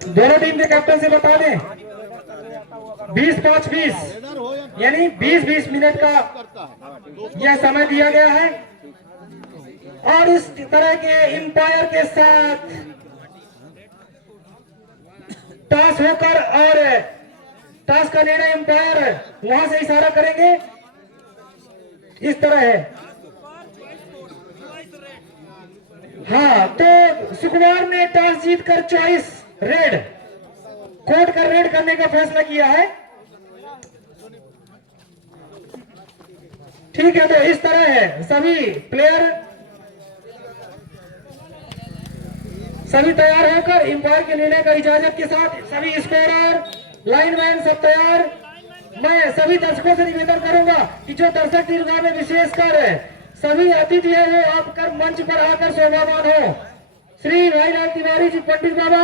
दोनों टीम के कैप्टन से बता दें 20-5-20 यानी 20-20 मिनट का यह समय दिया गया है। और इस तरह के एम्पायर के साथ टॉस होकर और टॉस का निर्णय एम्पायर वहां से इशारा करेंगे, इस तरह है। हाँ, तो सुकुमार ने टॉस जीतकर चॉइस रेड कोर्ट का रेड करने का फैसला किया है। ठीक है, तो इस तरह है। सभी प्लेयर सभी तैयार होकर एम्पायर के निर्णय का इजाजत के साथ सभी स्कोरर लाइनमैन सब तैयार। मैं सभी दर्शकों से निवेदन करूंगा कि जो दर्शक दीर्घा में विशेषकर सभी अतिथि है वो आकर मंच पर आकर शोभामान हो। श्री भाईलाल तिवारी जी पंडित बाबा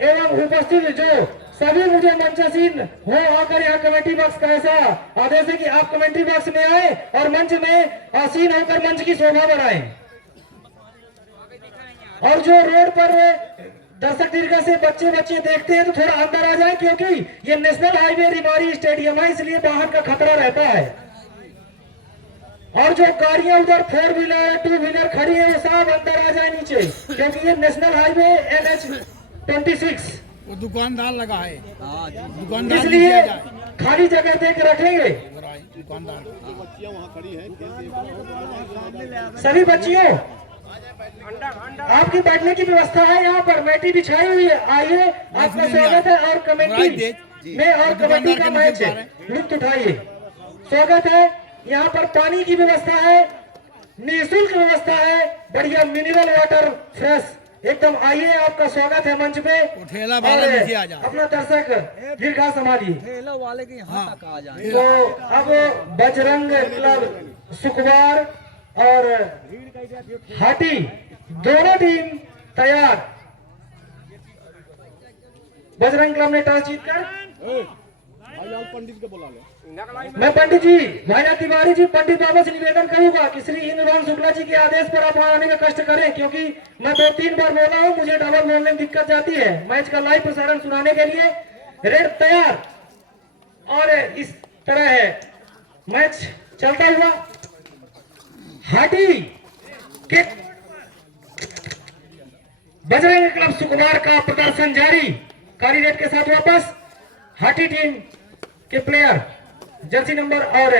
एवं उपस्थित जो सभी मुझे मंचासीन हो आकर यहाँ कमेटी बॉक्स का ऐसा आदेश है कि आप कमेटी बॉक्स में आए और मंच में आसीन होकर मंच की शोभा बढ़ाएं। और जो रोड पर दर्शक दीर्घा से बच्चे देखते हैं तो थोड़ा अंदर आ जाए, क्योंकि ये नेशनल हाईवे रिवारी स्टेडियम है, इसलिए बाहर का खतरा रहता है। और जो गाड़ियां उधर 4 व्हीलर 2 व्हीलर खड़ी है वो सब अंदर आ जाए नीचे, क्योंकि ये नेशनल हाईवे NH-26 वो दुकानदार लगा है। दुकानदार इसलिए खाली जगह देख रखेंगे। दुकानदार बच्चियां वहाँ खड़ी है। सभी बच्चियों आपकी बैठने की व्यवस्था है, यहाँ पर मैटी बिछाई हुई है। आइए, आपका स्वागत है। और कमेटी में और कबड्डी का मैच है, लुत्फ उठाइए। स्वागत है। यहाँ पर पानी की व्यवस्था है, निःशुल्क व्यवस्था है, बढ़िया मिनरल वाटर फ्रेश एकदम। आइए, आपका स्वागत है मंच पे। ठेला वाला नीचे आ जाए, अपना दर्शक दीर्घा संभालिए। ठेला वाले के यहाँ तक आ जाए। तो अब बजरंग क्लब सुकुमार और हाटी दोनों टीम तैयार। बजरंग क्लब ने टॉस जीतकर भाईलाल पंडित को बुला ले। मैं पंडित जी भाईलाल तिवारी जी पंडित बाबा से निवेदन करूंगा कि श्री इंद्रभान शुक्ला जी के आदेश पर आप आने का कष्ट करें, क्योंकि मैं 2-3 बार बोला हूं, मुझे डबल बोलने में दिक्कत जाती है। मैच का लाइव प्रसारण सुनाने के लिए रेड तैयार। और इस तरह है मैच चलता हुआ। हाटी के बजरंग क्लब सुकुमार का प्रदर्शन जारी, कारी रेड के साथ वापस। हाटी टीम के प्लेयर जर्सी नंबर और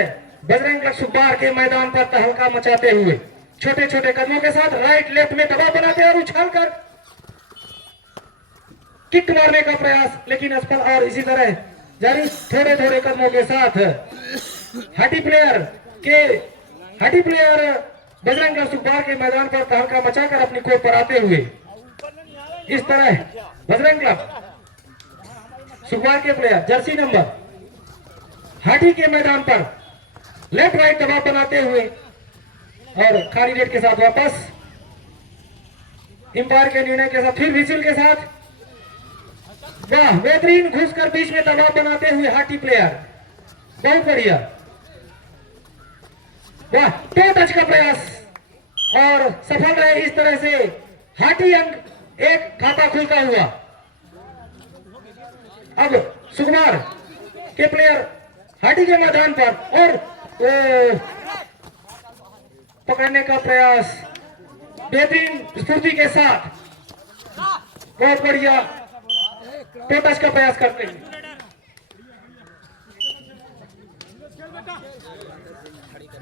बजरंग क्लब सुकुमार के मैदान पर तहलका मचाते हुए छोटे छोटे कदमों के साथ राइट लेफ्ट में दबाव बनाते और उछाल कर किक मारने का प्रयास, लेकिन असफल। और इसी तरह जारी थोड़े थोड़े कदमों के साथ हाटी प्लेयर बजरंग क्लब सुकुमार के मैदान पर तहलका मचाकर अपनी कोर्ट पर आते हुए इस तरह बजरंग क्लब सुकुमार के प्लेयर जर्सी नंबर हाटी के मैदान पर लेफ्ट राइट दबाव बनाते हुए और खाली रेड के साथ वापस। एम्पायर के निर्णय के साथ फिर विजिल के साथ वाह, बेहतरीन घुसकर बीच में दबाव बनाते हुए हाटी प्लेयर, बहुत बढ़िया। वाह, टो टच का प्रयास और सफल रहे। इस तरह से हाटी अंक 1 खाता खुलता हुआ। अब सुकुमार के प्लेयर हाटी के मैदान पर और पकड़ने का प्रयास बेहतरीन स्फूर्ति के साथ, बहुत बढ़िया टो टच का प्रयास करते हैं।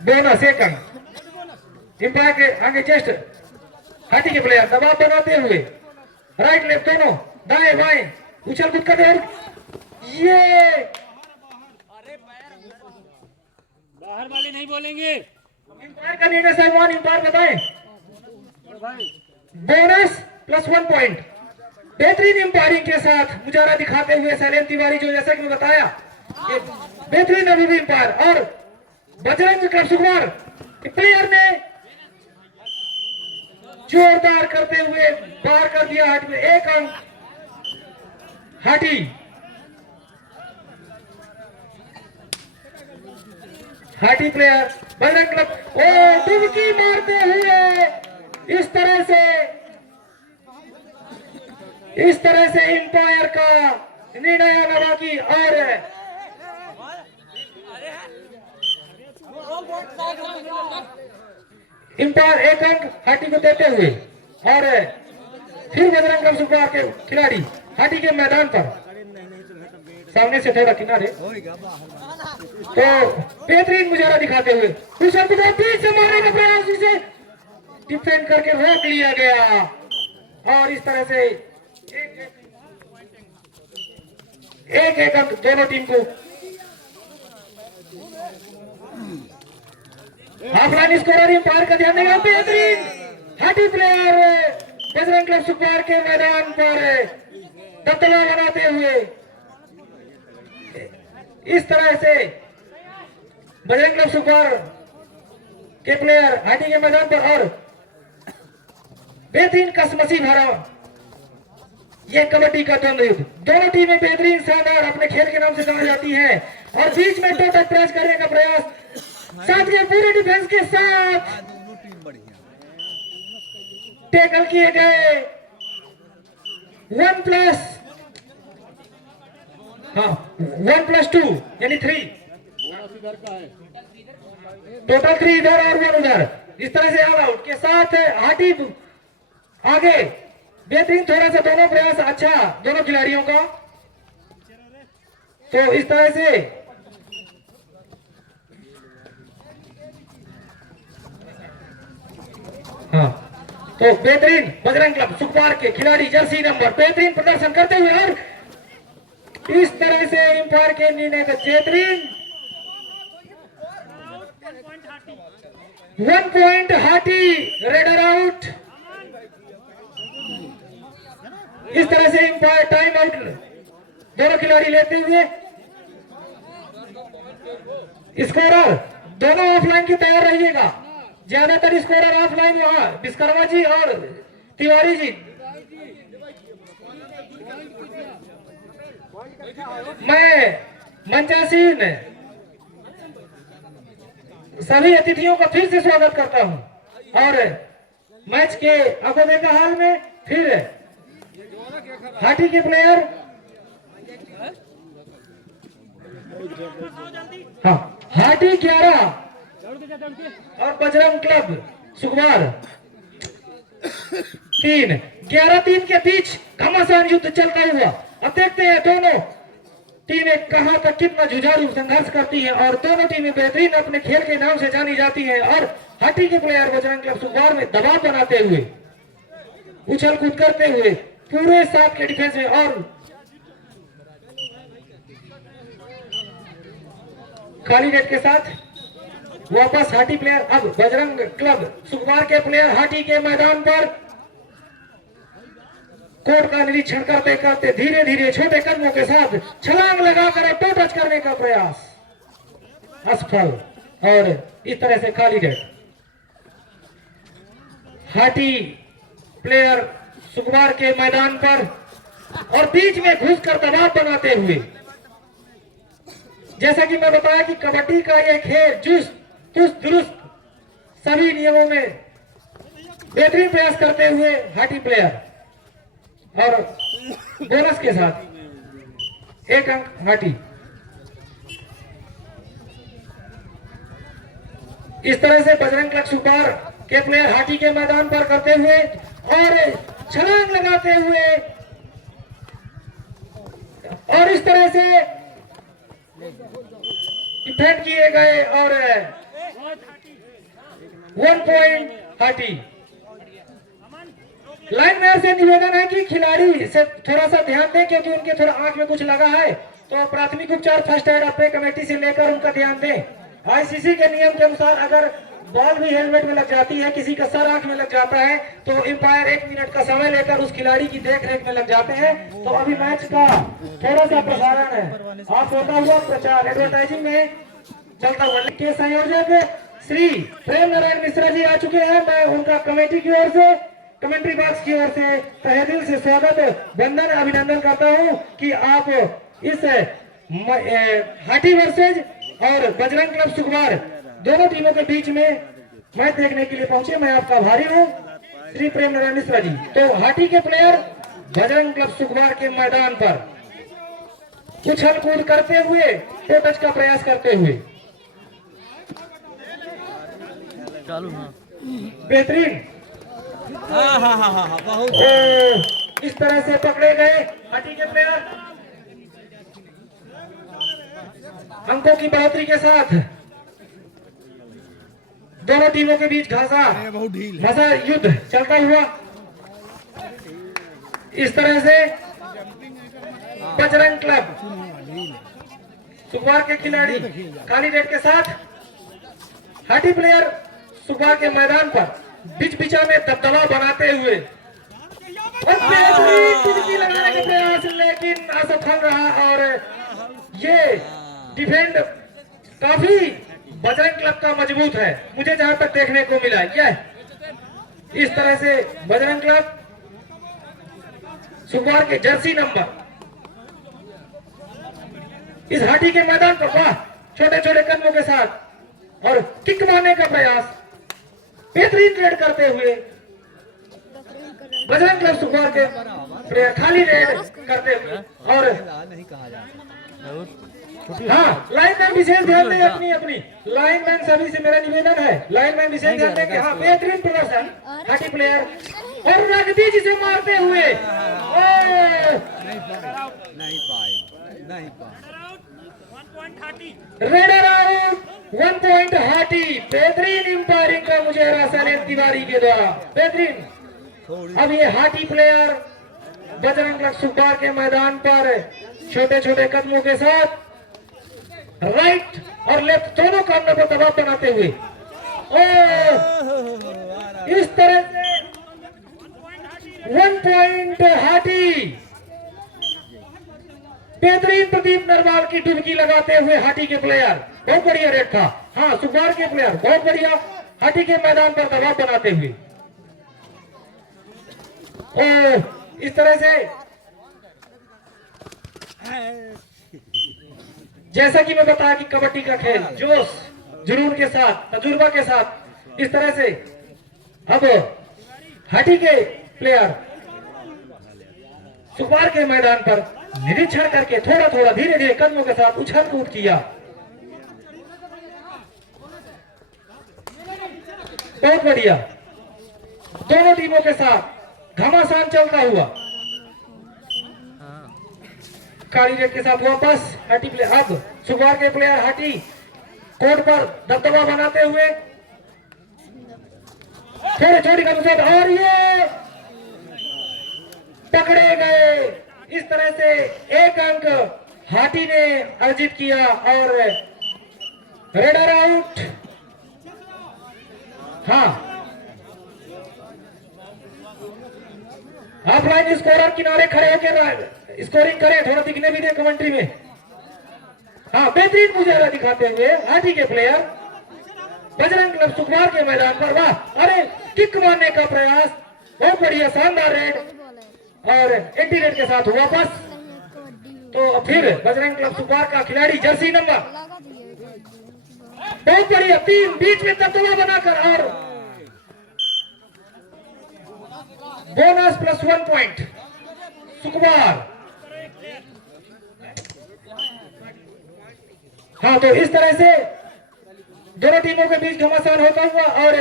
बोनस 1 अंक। एम्पायर के आगे जस्ट हाटी के प्लेयर दबाव बनाते हुए राइट लेफ्ट दोनों दाएं बाएं उछल कूद करते और ये बाहर वाले नहीं बोलेंगे। एम्पायर का निर्णय साहब, एम्पायर बताएं। Bonus +1 point. बेहतरीन एम्पायरिंग के साथ मुजाहरा दिखाते हुए शैलेंद्र तिवारी, जो जैसा कि मैं बताया बेहतरीन अभी भी एम्पायर। और बजरंग क्लब सुकुमार प्लेयर ने जोरदार करते हुए बाहर कर दिया। हाट में 1 अंक हाटी। हाटी प्लेयर बजरंग क्लब डुबकी मारते हुए इस तरह से इस तरह से एम्पायर का निर्णय आना बाकी और एम्पायर एक अंक हाटी को देते हुए और फिर बजरंग क्लब सुखवार के खिलाड़ी हाटी के मैदान पर सामने से थोड़ा किनारे तो बेहतरीन मुजाहरा दिखाते हुए कुशल को बीच से मारने का प्रयास, उसे डिफेंड करके रोक लिया गया और इस तरह से एक अंक दोनों टीम को। हाफ लाइन स्कोर एम्पायर का ध्यान देगा, बेहतरीन हाटी प्लेयर बजरंग क्लब सुखवार के मैदान पर दबदबा बनाते हुए इस तरह से बजरंग क्लब सुखवार के प्लेयर हाटी के मैदान पर और बेहतरीन कसमसी भरा ये कबड्डी का द्वंद्व युद्ध। दोनों टीमें बेहतरीन शानदार अपने खेल के नाम से जानी जाती हैं और बीच में टोटल प्रेस करने का प्रयास, साथ के पूरे डिफेंस के साथ टैकल किए गए 1+2 यानी 3, टोटल 3 इधर और 1 उधर। इस तरह से ऑल आउट के साथ हाटी आगे, बेहतरीन थोड़ा सा दोनों प्रयास अच्छा दोनों खिलाड़ियों का। तो इस तरह से हाँ, तो बेहतरीन बजरंग क्लब सुखवार के खिलाड़ी जर्सी नंबर बेहतरीन प्रदर्शन करते हुए और इस तरह से एम्पायर के निर्णय का बेहतरीन 1 पॉइंट हाटी, रेडर आउट। इस तरह से एम्पायर टाइम आउट दोनों खिलाड़ी लेते हुए स्कोरर दोनों ऑफलाइन की तैयार रहिएगा, ज्यादातर स्कोरर ऑफलाइन वहां विश्वकर्मा जी और तिवारी जी। मैं मंचासीन सभी अतिथियों का फिर से स्वागत करता हूं और मैच के अगोदे का हाल में फिर हाटी के प्लेयर हाँ हाटी 11 और बजरंग क्लब सुखवार 3, 11-3 के बीच घमासान युद्ध चलता हुआ। अब देखते हैं दोनों टीमें कहां तक कितना जुझारू संघर्ष करती हैं और दोनों टीमें बेहतरीन अपने खेल के नाम से जानी जाती हैं और हाटी के प्लेयर बजरंग क्लब सुखवार में दबाव बनाते हुए उछल कूद करते हुए पूरे साथ के डिफेंस में और खाली नेट के साथ वापस हाटी प्लेयर। अब बजरंग क्लब सुखवार के प्लेयर हाटी के मैदान पर कोर्ट का निरीक्षण करते करते धीरे धीरे छोटे कदमों के साथ छलांग लगाकर टो टच करने का प्रयास असफल और इस तरह से खाली नेट। हाटी प्लेयर सुखवार के मैदान पर और बीच में घुसकर दबाव बनाते हुए, जैसा कि मैं बताया कि कबड्डी का यह खेल चुस्त दुरुस्त सभी नियमों में बेहतरीन प्रयास करते हुए हाटी प्लेयर और बोनस के साथ 1 अंक हाटी। इस तरह से बजरंग क्लब सुखवार के प्लेयर हाटी के मैदान पर करते हुए और छलांग लगाते हुए और इस तरह से डिफेंड किए गए और 1 पॉइंट हाटी। लाइनमैन से निवेदन है कि खिलाड़ी से थोड़ा सा ध्यान दें क्योंकि उनके थोड़ा आंख में कुछ लगा है, तो प्राथमिक उपचार फर्स्ट एड अपने कमेटी से लेकर उनका ध्यान दें। आईसीसी के नियम के अनुसार अगर बॉल भी हेलमेट में लग जाती है, किसी का सर आंख में लग जाता है, तो एम्पायर 1 मिनट का समय लेकर उस खिलाड़ी की देखरेख में लग जाते हैं। तो अभी मैच का थोड़ा सा प्रसारण है, आप होता हुआ प्रचार एडवर्टाइजिंग में चलता हुआ। के संयोजक श्री प्रेम नारायण मिश्रा जी आ चुके हैं। मैं उनका कमेटी की ओर से, कमेंट्री बॉक्स की ओर से तहे दिल से स्वागत वंदन अभिनंदन करता हूं कि आप इस हाटी वर्सेज और बजरंग क्लब सुखवार दोनों टीमों के बीच में मैच देखने के लिए पहुंचे। मैं आपका आभारी हूं श्री प्रेम नारायण मिश्रा जी। तो हाटी के प्लेयर बजरंग क्लब सुखवार के मैदान पर उछल कूद करते हुए टो टच का प्रयास करते हुए चालू हाँ बेहतरीन हाँ बहुत इस तरह से पकड़े गए हटी के प्लेयर अंकों की बढ़ोतरी के साथ दोनों टीमों के बीच घासा ये बहुत ढील है। घासा युद्ध चलता हुआ इस तरह से बजरंग क्लब सुखवार के खिलाड़ी काली रेड के साथ हाटी प्लेयर सुखवार के मैदान पर बीच बीचा में दबदबा बनाते हुए और बेहतरीन डुबकी लगाने का प्रयास लेकिन असफल रहा और ये डिफेंड काफी बजरंग क्लब का मजबूत है मुझे जहां तक देखने को मिला यह इस तरह से बजरंग क्लब सुखवार के जर्सी नंबर इस हाटी के मैदान पर वाह छोटे छोटे कदमों के साथ और किक मारने का प्रयास बेहतरीन रेड करते हुए बजरंग क्लब सुखवार के प्लेयर खाली रेड करते हुए और नहीं कहा जाता हाँ लाइनमैन विशेष ध्यान दें अपनी अपनी लाइनमैन सभी से मेरा निवेदन है लाइनमैन विशेष ध्यान दें कि हाँ बेहतरीन प्रदर्शन हाटी प्लेयर और रगदी जिसे मारते हुए नहीं पाए रेडर आउट 1 पॉइंट हाटी बेहतरीन एम्पायरिंग का मुझे रासायन तिवारी के द्वारा बेहतरीन अब ये हाटी प्लेयर बजरंग क्लब सुखवार के मैदान पर छोटे छोटे कदमों के साथ राइट और लेफ्ट दोनों कामों पर दबाव बनाते हुए इस तरह से 1 पॉइंट हाटी बेहतरीन प्रदीप नरवाल की डुबकी लगाते हुए हाटी के प्लेयर बहुत बढ़िया रेड था हाँ सुखवार के प्लेयर बहुत बढ़िया हाटी के मैदान पर दबाव बनाते हुए इस तरह से जैसा कि मैं बताया कि कबड्डी का खेल जोश जुनून के साथ तजुर्बा के साथ इस तरह से अब हाटी के प्लेयर सुखवार के मैदान पर निरीक्षण करके थोड़ा थोड़ा धीरे धीरे कदमों के साथ उछल कूद किया बहुत बढ़िया दोनों टीमों के साथ घमासान चलता हुआ काली रेड के साथ वापस हाटी प्लेयर अब सुखवार के प्लेयर हाटी कोर्ट पर दबदबा बनाते हुए थोड़ी थोड़ी कदम और ये पकड़े गए इस तरह से एक अंक हाटी ने अर्जित किया और रेडर आउट हाँ आप लाइन स्कोरर किनारे खड़े होकर स्कोरिंग करें थोड़ा दिखने भी दे कमेंट्री में हाँ बेहतरीन मुजाहरा दिखाते हुए हाटी के प्लेयर बजरंग क्लब सुखवार के मैदान पर वाह अरे किक मारने का प्रयास बहुत बढ़िया शानदार रेड और एंटी रेड के साथ वापस तो फिर बजरंग क्लब सुखवार का खिलाड़ी जर्सी नंबर बहुत बढ़िया तीन बीच में दबदबा बनाकर और बोनस प्लस 1 पॉइंट सुखवार हाँ तो इस तरह से दोनों टीमों के बीच घमासान होता हुआ और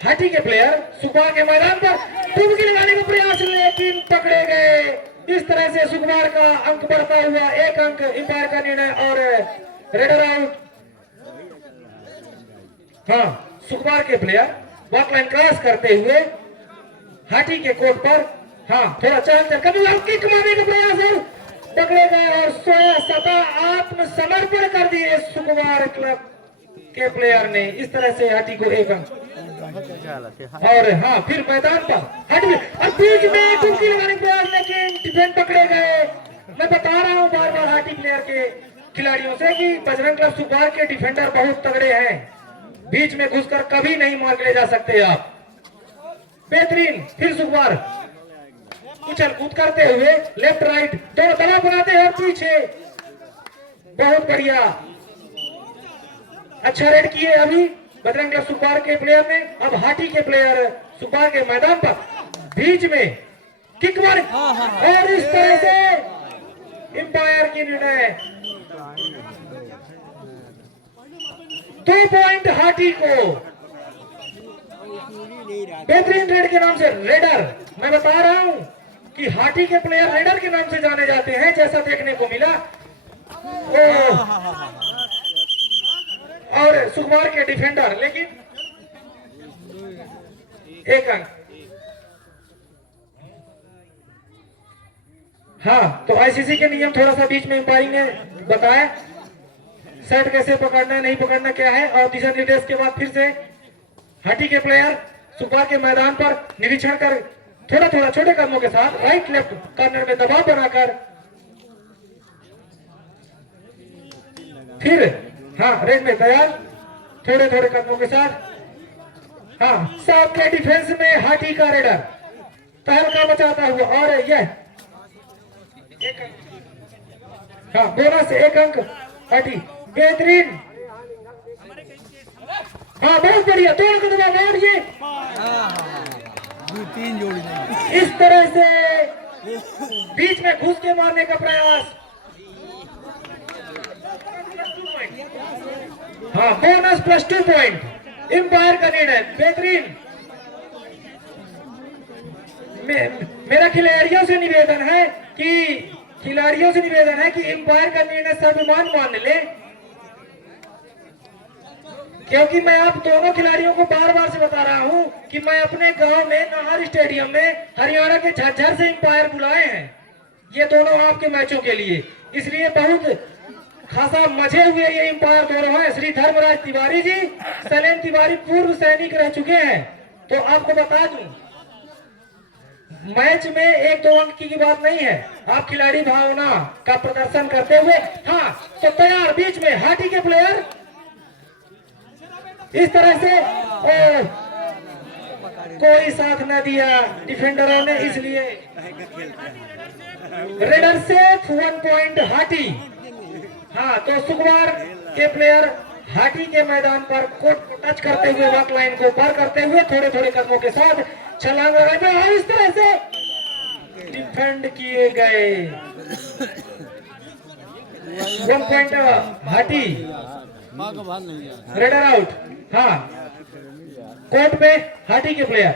हाटी के प्लेयर सुखवार के मैदान पर डुबकी लगाने का प्रयास लेकिन पकड़े गए इस तरह से सुखवार का अंक बढ़ता हुआ एक अंक अंपायर का निर्णय और रेडर आउट हाँ सुखवार के प्लेयर बॉक्स लाइन क्रॉस करते हुए हाटी के कोर्ट पर हाँ थोड़ा चल कभी किक मारने का प्रयास और पकड़े गए और सोया सता आत्मसमर्पण कर दिए सुखवार क्लब के प्लेयर ने इस तरह से हाटी को एक अंक और हाँ फिर मैदान पर हाटी और बीच में डुबकी लगाने का प्रयास लेकिन डिफेंड पकड़े गए मैं बता रहा हूँ बार बार हाटी प्लेयर के खिलाड़ियों से कि बजरंग क्लब सुखवार के डिफेंडर बहुत तगड़े हैं बीच में घुसकर कभी नहीं मार के ले जा सकते आप बेहतरीन फिर सुखवार उछल कूद करते हुए लेफ्ट राइट दोनों दबाव बनाते हैं और पीछे बहुत बढ़िया अच्छा रेड किए अभी बजरंग क्लब सुखवार के प्लेयर ने अब हाटी के प्लेयर सुखवार के मैदान पर बीच में किक मारे और इस तरह से एम्पायर की निर्णय 2 पॉइंट हाटी को। बेहतरीन रेड के नाम से रेडर, मैं बता रहा हूं कि हाटी के प्लेयर रेडर के नाम से जाने जाते हैं, जैसा देखने को मिला। और सुकुमार के डिफेंडर, लेकिन 1 अंक। हाँ, तो आईसीसी के नियम थोड़ा सा बीच में अंपायरिंग ने बताया, सेट कैसे पकड़ना है, नहीं पकड़ना क्या है, और दिशा निर्देश के बाद फिर से हाटी के प्लेयर सुकुमार के मैदान पर निरीक्षण कर थोड़ा थोड़ा छोटे कदमों के साथ राइट लेफ्ट कॉर्नर में दबाव बनाकर फिर हाँ रेड में तैयार, थोड़े थोड़े कदमों के साथ। हाँ, साउथ के डिफेंस में हाटी का रेडर तहलका मचाता हुआ, और यह 1 अंक। हाँ, बोनस 1 अंक हाटी। बेहतरीन, हाँ बहुत बढ़िया, 2 अंक दबा और ये 2-3 जोड़ी नहीं। इस तरह से बीच में घुस के मारने का प्रयास। हाँ, बोनस +2 पॉइंट। एम्पायर का निर्णय बेहतरीन। मेरा खिलाड़ियों से निवेदन है कि एम्पायर का निर्णय सर्वमान्य मान ले, क्योंकि मैं आप दोनों खिलाड़ियों को बार बार से बता रहा हूं कि मैं अपने गांव में नाहर स्टेडियम में हरियाणा के झज्जर से एम्पायर बुलाए हैं, ये दोनों आपके मैचों के लिए, इसलिए बहुत खासा मजे हुए ये एम्पायर दोनों हैं। श्री धर्मराज तिवारी जी, शैलेंद्र तिवारी पूर्व सैनिक रह चुके हैं। तो आपको बता दूं, मैच में 1-2 अंक की बात नहीं है, आप खिलाड़ी भावना का प्रदर्शन करते हुए। हाँ, तो तैयार बीच में हाटी के प्लेयर इस तरह से, कोई साथ न दिया डिफेंडरों ने, इसलिए रेडर से 1 पॉइंट हाटी। हाँ, तो सुकुमार के प्लेयर हाटी के मैदान पर कोर्ट को टच करते हुए वॉक लाइन को पार करते हुए थोड़े थोड़े कदमों के साथ छलांग लगाते हैं, इस तरह से डिफेंड किए गए। 1 पॉइंट हाटी, रेडर आउट। हाँ, कोर्ट में हाटी के प्लेयर।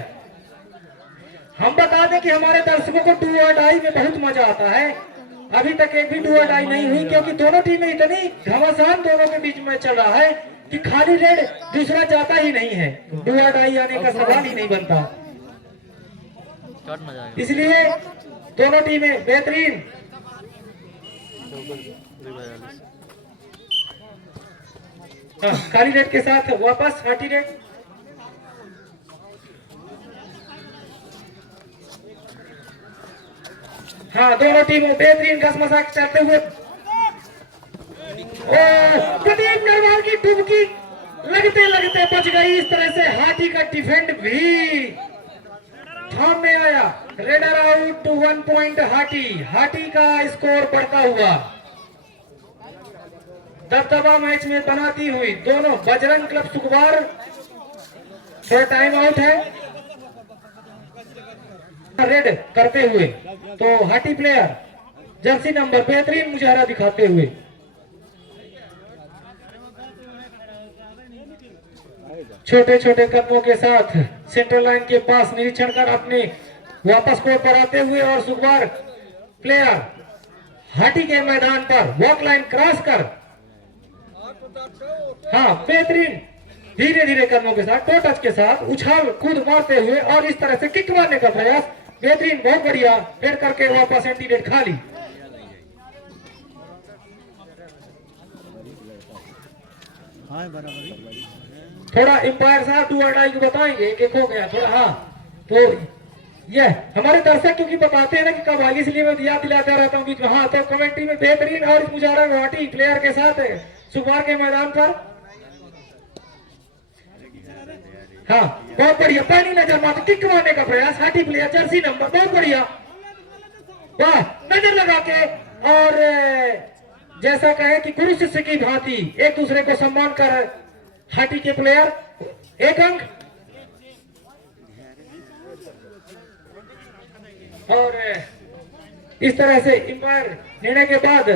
हम बता दें कि हमारे दर्शकों को डू और डाई में बहुत मजा आता है। अभी तक एक भी डू और डाई नहीं हुई, क्योंकि दोनों टीमें इतनी घमासान दोनों के बीच में चल रहा है कि खाली रेड दूसरा जाता ही नहीं है, डू और डाई आने का सवाल ही नहीं बनता। इसलिए दोनों टीमें बेहतरीन। हाँ, खाली रेड के साथ वापस हाटी रेड। हाँ, दोनों टीमों बेहतरीन घसमसाक चलते हुए। प्रदीप नरवाल की डुबकी लगते लगते बच गई। इस तरह से हाटी का डिफेंड भी थाम में आया। रेडर आउट टू 1 पॉइंट हाटी। हाटी का स्कोर बढ़ता हुआ, दबदबा मैच में बनाती हुई दोनों बजरंग क्लब सुकुमार। थोड़ा टाइम आउट है रेड करते हुए, तो हाटी प्लेयर जर्सी नंबर बेहतरीन मुजाहरा दिखाते हुए छोटे छोटे कदमों के साथ सेंट्रल लाइन के पास निरीक्षण कर अपने वापस कोर्ट पर आते हुए, और सुकुमार प्लेयर हाटी के मैदान पर वॉक लाइन क्रॉस कर, हाँ बेहतरीन धीरे धीरे कदमों के साथ टो टच के साथ उछाल कूद मारते हुए और इस तरह से किक मारने का प्रयास। बेहतरीन, बहुत बढ़िया, हेड करके वापस एंटी रेड खाली। थोड़ा एम्पायर साहब डू और डाई को बताएंगे, एक हो गया थोड़ा। हाँ, तो ये हमारे दर्शक क्योंकि बताते हैं ना कि कब आगे, इसलिए मैं याद दिलाता रहता हूँ बीच में। हाँ, तो कमेंट्री में बेहतरीन और मुजाहरा गुवाहाटी प्लेयर के साथ सुकुमार के मैदान पर। हाँ, बहुत बढ़िया, पानी नजर मारते किक मारने का प्रयास। हाटी प्लेयर जर्सी नंबर, बहुत बढ़िया, वाह, नजर लगा के, और जैसा कहे कि गुरु शिष्य की भांति एक दूसरे को सम्मान कर हाटी के प्लेयर 1 अंक। और इस तरह से अंपायर निर्णय के बाद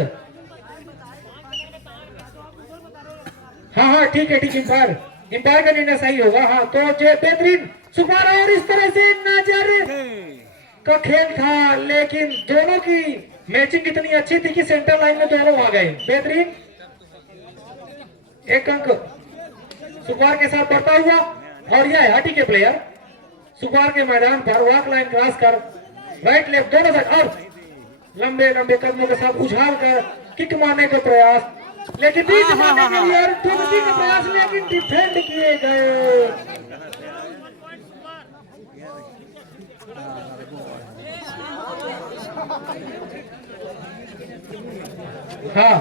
हाँ ठीक है अंपायर का निर्णय सही होगा। हाँ तो जो बेहतरीन सुपारा और इस तरह से नजर का खेल था, लेकिन दोनों की मैचिंग इतनी अच्छी थी कि सेंटर लाइन में दोनों आ गए। बेहतरीन एक अंक सुकुमार के साथ बढ़ता हुआ और यह है हाटी के प्लेयर सुकुमार के मैदान पर वॉक लाइन क्रॉस कर राइट लेफ्ट दोनों साइड और लंबे लंबे कदमों के साथ उछाल कर किक मारने का प्रयास, लेकिन बीच मारने के लिए और टूटने का प्रयास, लेकिन डिफेंड किए गए। हाँ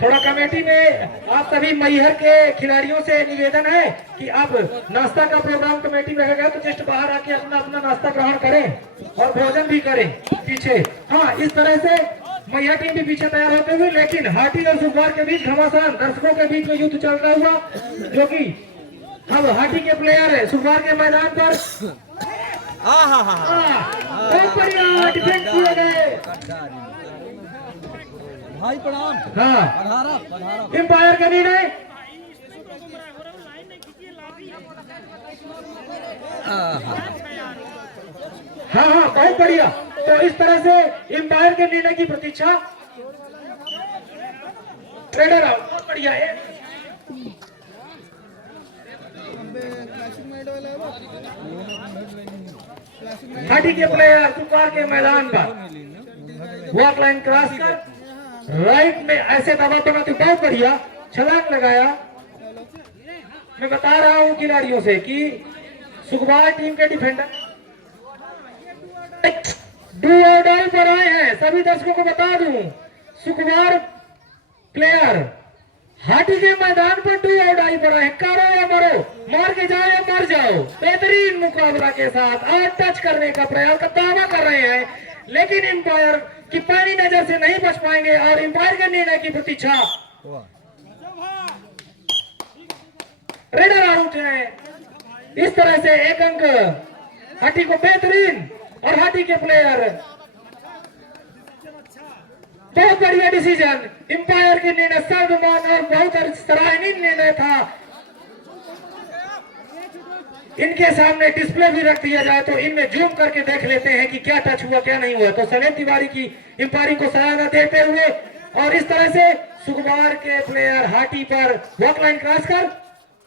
थोड़ा कमेटी में आप सभी मैहर के खिलाड़ियों से निवेदन है कि अब नाश्ता का प्रोग्राम कमेटी रहेगा तो जस्ट बाहर आके अपना अपना नाश्ता ग्रहण करें और भोजन भी करें पीछे। हाँ इस तरह से मैहर टीम भी पीछे तैयार होते हुए, लेकिन हाटी और सुकुमार के बीच घमासान दर्शकों के बीच में युद्ध चलता हुआ, जो कि अब हाटी के प्लेयर है सुकुमार के मैदान पर बहुत बढ़िया डिफेंड किए गए। भाई प्रणाम। हाँ एम्पायर का निर्णय हाँ बहुत बढ़िया। तो इस तरह से एम्पायर के निर्णय की प्रतीक्षा ट्रेडर आउट बहुत बढ़िया है। हाटी के प्लेयर सुकुमार के मैदान पर वॉक लाइन क्रॉस कर राइट में ऐसे दबाव बनाते बहुत बढ़िया छलांग लगाया। मैं बता रहा हूं खिलाड़ियों से कि सुकुमार टीम के डिफेंडर डू और डाई पर आए हैं। सभी दर्शकों को बता दूं सुकुमार प्लेयर हाटी के मैदान पर डू और डाई पर आए, करो या मरो, मार के जाओ या मर जाओ। बेहतरीन मुकाबला के साथ और टच करने का प्रयास का दावा कर रहे हैं, लेकिन एम्पायर की पैनी नजर से नहीं बच पाएंगे और एम्पायर के निर्णय की प्रतीक्षा। रेडर आउट है। इस तरह से एक अंक हाटी को बेहतरीन और हाटी के प्लेयर बहुत बढ़िया डिसीजन। एम्पायर के निर्णय सर्वमान और बहुत सराहनीय निर्णय था। इनके सामने डिस्प्ले भी रख दिया जाए तो इनमें जूम करके देख लेते हैं कि क्या टच हुआ क्या नहीं हुआ। तो सलेम तिवारी की एम्पायरिंग को सराहना देते हुए और इस तरह से सुकुमार के प्लेयर हाटी पर वॉक लाइन क्रॉस कर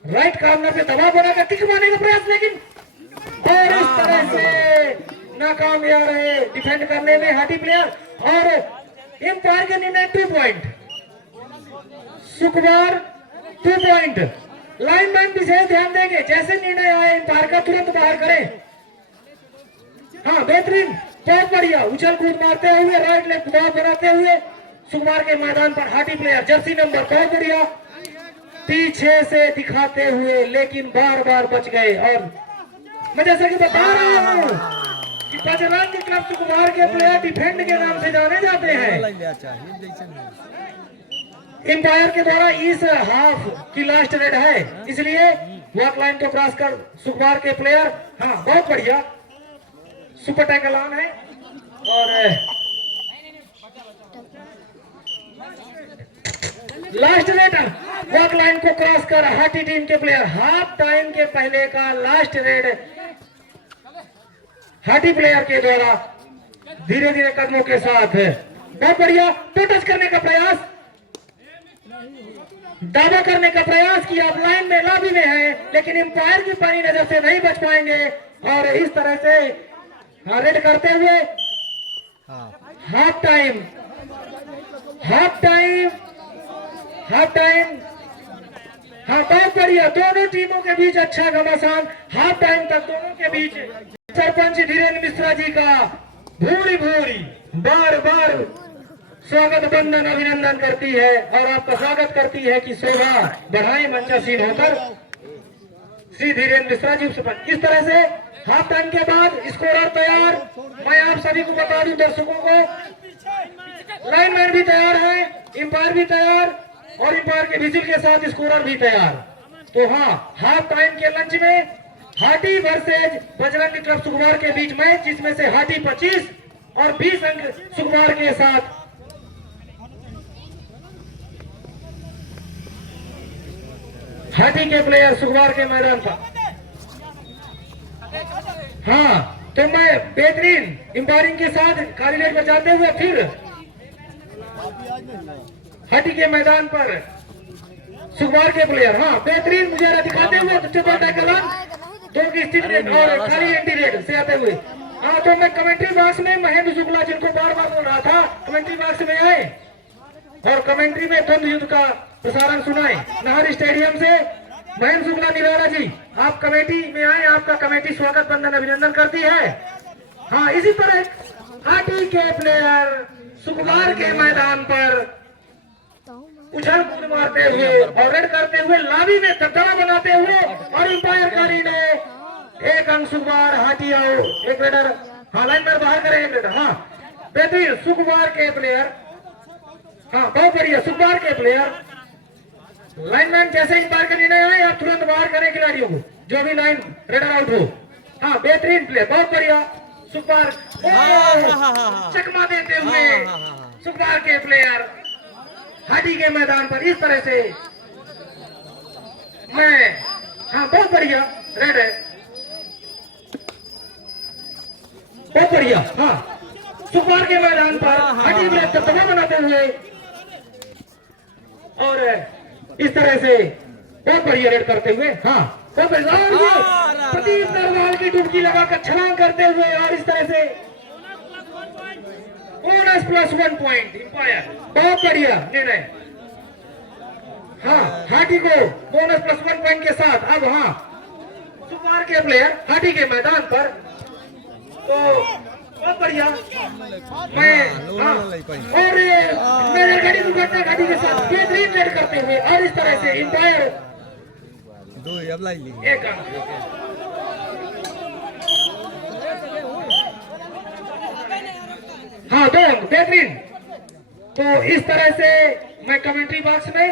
राइट कॉर्नर पे दबाव बनाकर किक मारने का प्रयास, लेकिन और इस तरह से नाकामयाब रहे डिफेंड करने में हाटी प्लेयर। और एम्पायर के निर्णय 2 पॉइंट सुकुमार 2 पॉइंट। लाइनमैन विशेष ध्यान देंगे, जैसे निर्णय आए एम्पायर का तुरंत बाहर करें। हाँ बेहतरीन बहुत बढ़िया उछल कूद मारते हुए राइट लेफ्ट दबाव बनाते हुए सुकुमार के मैदान पर हाटी प्लेयर जर्सी नंबर बहुत बढ़िया पीछे से दिखाते हुए, लेकिन बार बार बच गए। और मैं जैसा कि बता रहा हूं कि बजरंग क्लब सुकुमार के प्लेयर डिफेंड के नाम से जाने जाते हैं। एम्पायर के द्वारा इस हाफ की लास्ट रेड है, इसलिए वॉक लाइन को क्रॉस कर सुकुमार के प्लेयर हाँ बहुत बढ़िया सुपर टैकल ऑन है। और लास्ट रेड वॉक लाइन को क्रॉस कर हाटी टीम के प्लेयर हाफ टाइम के पहले का लास्ट रेड हाटी प्लेयर के द्वारा धीरे धीरे कदमों के साथ बहुत बढ़िया तो टच करने का प्रयास, दावा करने का प्रयास किया। आप लाइन में लॉबी में है, लेकिन एम्पायर की पानी नजर से नहीं बच पाएंगे और इस तरह से रेड करते हुए हाफ टाइम हाँ बहुत बढ़िया दोनों टीमों के बीच अच्छा घमासान हाफ टाइम तक दोनों के बीच। सरपंच धीरेन्द्र मिश्रा जी का भूरी भूरी बार बार स्वागत बंदन अभिनंदन करती है और आपका स्वागत करती है कि शोभा बढ़ाई मंचासीन होकर श्री धीरेन्द्र मिश्रा जी सरपंच। इस तरह से हाफ टाइम के बाद स्कोरर तैयार। मैं आप सभी को बता दूं दर्शकों को, लाइनमैन भी तैयार है, एम्पायर भी तैयार और एम्पायर के विजिल के साथ स्कोरर भी तैयार। तो हाँ हाफ टाइम के लंच में हाटी वर्सेज बजरंग क्लब सुकुमार के बीच मैच, जिसमें से हाटी 25 और 20 अंक सुकुमार के साथ। हाटी के प्लेयर सुकुमार के मैदान पर। हाँ, तो मैं बेहतरीन एम्पायरिंग के साथ खाली नेट बचाते हुए फिर हाटी के मैदान पर सुकुमार के प्लेयर, हाँ बेहतरीन मुझे दिखाते हुए चतुर टैकल दो की स्थिति में और खाली एंटी रेड से आते हुए। हाँ, तो मैं कमेंट्री बॉक्स में महेंद्र शुक्ला, जिनको बार बार बोल रहा था कमेंट्री बॉक्स में आए और कमेंट्री में द्वंद्व युद्ध का प्रसारण सुनाए नाहर स्टेडियम से। महेंद्र शुक्ला निराला जी, आप कमेटी में आए, आपका कमेटी स्वागत बंदन अभिनंदन करती है। हाँ, इसी तरह हाटी के प्लेयर सुकुमार के मैदान पर उछल कूद मारते हुए और रेड करते हुए लावी में दबदबा बनाते हुए और अंपायर कारी ने एक अंक सुकुमार, हाटी आओ, एक रेडर, हाँ लाइन में बाहर करें एक रेडर। हाँ, बेहतरीन सुकुमार के प्लेयर, हाँ बहुत बढ़िया सुकुमार के प्लेयर। लाइनमैन जैसे ही बाहर का निर्णय आए, आप तुरंत बाहर करें खिलाड़ियों को, जो भी लाइन रेडर आउट हो। हाँ, बेहतरीन प्ले, बहुत बढ़िया सुकुमार, चकमा देते हुए सुकुमार के प्लेयर हाटी के मैदान पर इस तरह से मैं, हाँ बहुत बढ़िया रेड है, बहुत बढ़िया। हाँ, सुकुमार के मैदान पर हाटी में दबदबा बनाते हुए और इस तरह से बहुत बढ़िया रेड करते हुए, हाँ बहुत बढ़िया। और ये प्रदीप नरवाल की डुबकी लगाकर छलांग करते हुए और इस तरह से बोनस प्लस 1 पॉइंट एम्पायर, बहुत बढ़िया निर्णय। हाँ, हाटी को बोनस प्लस 1 पॉइंट के साथ। अब हाँ, सुकुमार के प्लेयर हाटी के मैदान पर, तो बहुत बढ़िया। मैं हाँ, और मेरे घड़ी दुर्घटना घाटी के साथ बेहतरीन रेड करते हुए और इस तरह से एम्पायर एक अंक। हाँ, 2 अंक, बेहतरीन। तो इस तरह से मैं कमेंट्री बॉक्स में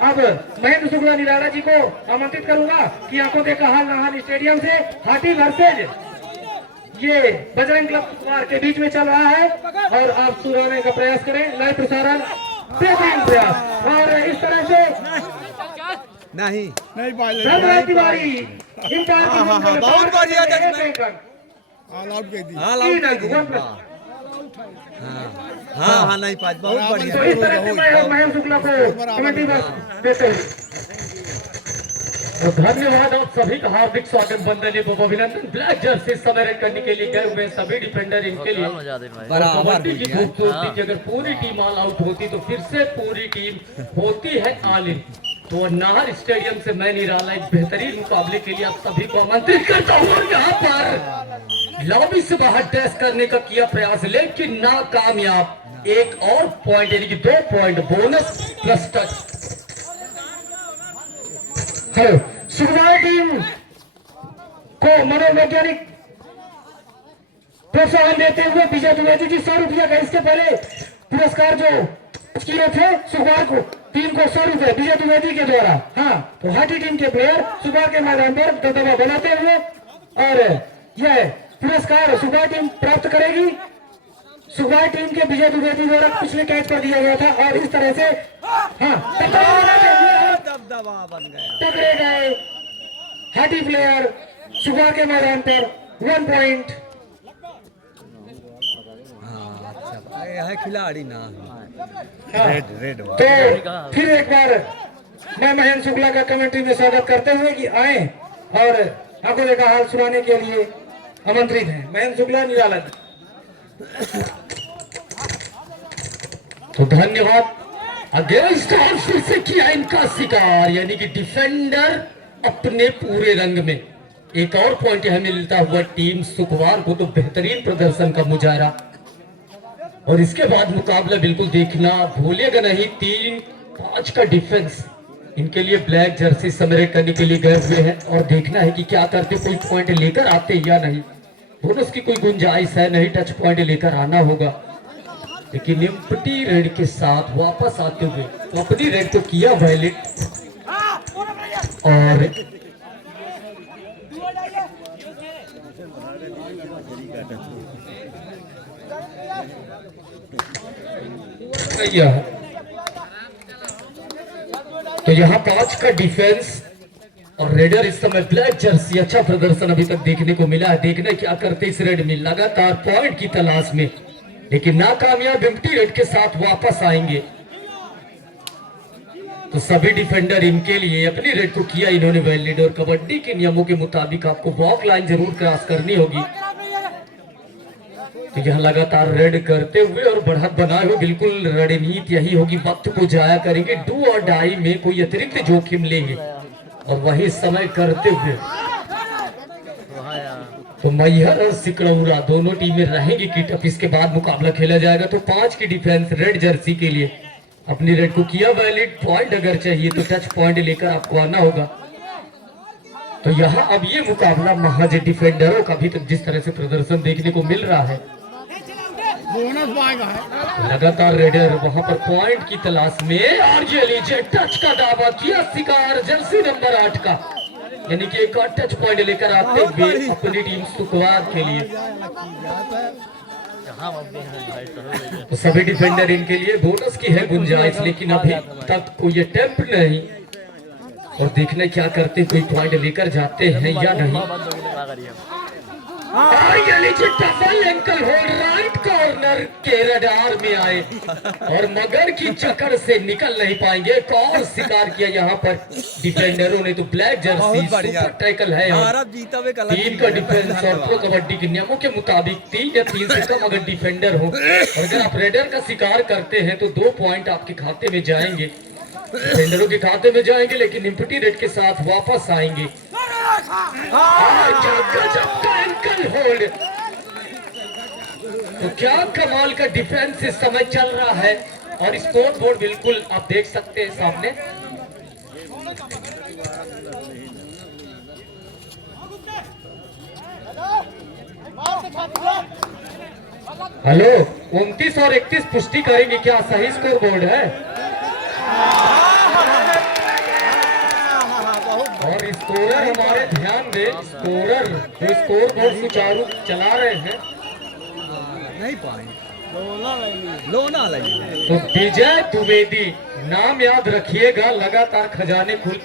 अब महेंद्र शुक्ला निराला जी को आमंत्रित करूंगा कि आंखों देखा हाल नाहर स्टेडियम से हाटी वर्सेज ये बजरंग क्लब सुकुमार के बीच में चल रहा है और आप सुनाने का प्रयास करें, लाइव प्रसारण, बेहतरीन प्रयास। और इस तरह से नहीं तिवारी बहुत बढ़िया ऑल आउट कर दी। हाँ नहीं पाँच, बहुत बढ़िया। तो इस तरह से मैं महेंद्र शुक्ला को कमेटी बॉक्स देते हैं। तो धन्यवाद, आप सभी का हार्दिक स्वागत, वंदनीय अभिनंदन। ब्लैक जर्सी समय करने के लिए गए हुए सभी डिफेंडर, इनके लिए कबड्डी की खूबसूरती की अगर पूरी टीम ऑल आउट होती तो फिर से पूरी टीम होती है ऑल इन। तो नाहर स्टेडियम से मैं निराला एक बेहतरीन मुकाबले के लिए आप सभी को आमंत्रित करता हूँ। और यहाँ पर लॉबी से बाहर डैश करने का किया प्रयास लेकिन नाकामयाब। एक और पॉइंट यानी कि 2 पॉइंट बोनस प्लस टच। सुकुमार टीम को मनोवैज्ञानिक प्रोत्साहन देते हुए विजय द्विवेदी जी 100 रुपया का इसके पहले पुरस्कार जो किए थे सुकुमार को टीम को 100 रुपए विजय द्विवेदी के द्वारा। हाँ, तो हाटी टीम के प्लेयर सुकुमार के मैदान पर दबदबा बनाते हुए और यह पुरस्कार सुकुमार टीम प्राप्त करेगी। सुकुमार टीम के विजय द्विवेदी द्वारा पिछले कैच कर दिया गया था और इस तरह से हाँ दबदबा बन गया, पकड़े गए हाटी प्लेयर सुकुमार के मैदान पर 1 पॉइंट। हाँ अच्छा है खिलाड़ी ना। रेड तो फिर एक बार मैं महेंद्र शुक्ला का कमेंट्री में स्वागत करते हुए कि आए और आपको देखा हाल सुनाने के लिए आमंत्रित है महेंद्र शुक्ला निराला जी। तो धन्यवाद। अगेंस्ट और फिर से किया इनका शिकार, यानी कि डिफेंडर अपने पूरे रंग में। एक और पॉइंट यहां मिलता हुआ टीम सुकुमार को, तो बेहतरीन प्रदर्शन का मुजाहरा। और इसके बाद मुकाबला बिल्कुल देखना भूलिएगा नहीं। 3-5 का डिफेंस इनके लिए ब्लैक जर्सी समरे करने के लिए गए हुए हैं और देखना है कि क्या करते, कोई पॉइंट लेकर आते या नहीं। बोनस की कोई गुंजाइश है नहीं, टच पॉइंट लेकर आना होगा। लेकिन एम्प्टी रेड के साथ वापस आते हुए तो अपनी रेड को किया वायलेट और यह तो यहाँ 5 का डिफेंस और रेडर इस समय ब्लैक जर्सी अच्छा प्रदर्शन अभी तक देखने को मिला है। देखना क्या करते इस रेड में, लगातार पॉइंट की तलाश में, लेकिन नाकामयाब एम्प्टी रेड के साथ वापस आएंगे। तो सभी डिफेंडर इनके लिए अपनी रेड को किया इन्होंने वैलिड, और कबड्डी के नियमों के मुताबिक आपको वॉक लाइन जरूर क्रॉस करनी होगी। तो यह लगातार रेड करते हुए और बढ़त बनाए हुए, बिल्कुल रणनीति यही होगी, वक्त को जाया करेंगे, डू और डाई में कोई अतिरिक्त जोखिम लेंगे और वही समय करते हुए। तो मैहर और सिकड़ौरा दोनों टीमें रहेंगी किटअप। इसके बाद मुकाबला खेला जाएगा। तो 5 की डिफेंस रेड जर्सी के लिए अपनी रेड को किया वैलिड। पॉइंट अगर चाहिए तो टच पॉइंट लेकर आपको आना होगा। तो यहाँ अब ये मुकाबला महज डिफेंडरों का भी, तो जिस तरह से प्रदर्शन देखने को मिल रहा है, लगातार रेडर वहां पर पॉइंट की तलाश में, और ये लीजिए टच का दावा किया शिकार जर्सी नंबर 8 का, यानी कि एक और टच पॉइंट लेकर आते हुए अपनी टीम सुकवार के लिए। तो सभी डिफेंडर इनके लिए बोनस की है गुंजाइश, लेकिन अभी तक कोई अटेम्प्ट नहीं। और देखना क्या करते, कोई पॉइंट लेकर जाते हैं या नहीं। Double ankle hold right corner के रडार में आए और मगर की चक्कर से निकल नहीं पाएंगे। एक और शिकार किया यहाँ पर डिफेंडरों ने। तो ब्लैक जर्सी सुपर टैकल है। 3 का डिफेंस और प्रो कबड्डी के नियमों के मुताबिक 3 या 3 से कम अगर डिफेंडर हो और अगर आप रेडर का शिकार करते हैं तो 2 पॉइंट आपके खाते में जाएंगे, डिफेंडरों के खाते में जाएंगे, लेकिन इम्पटी रेड के साथ वापस आएंगे। एंकल होल्ड, तो क्या कमाल का डिफेंस इस समय चल रहा है। और स्कोर बोर्ड बिल्कुल आप देख सकते हैं सामने। हेलो, 29 और 31 पुष्टि करेंगे क्या सही स्कोर बोर्ड है? और स्कोरर हमारे ध्यान दे, स्कोरर जो स्कोर बोर्ड सुचारू चला रहे हैं नहीं पाए लोना लगी। तो विजय द्विवेदी नाम याद रखिएगा, लगातार खजाने खुल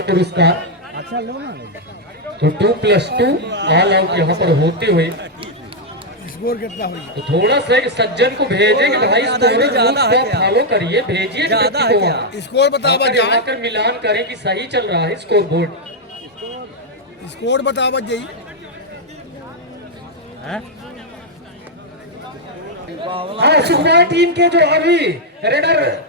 पुरस्कार। अच्छा लोना लगी। तो 2+2 ऑल आउट यहाँ पर होते हुए स्कोर कितना हुई? तो थोड़ा सा एक सज्जन को भेजे कि भाई स्कोर फॉलो करिए, भेजिए ज्यादा है क्या? स्कोर बतावा जाए, जाकर मिलान करें कि सही चल रहा है स्कोर बोर्ड। स्कोर बतावा जाइए। हाँ, सुखवार टीम के जो अभी रेडर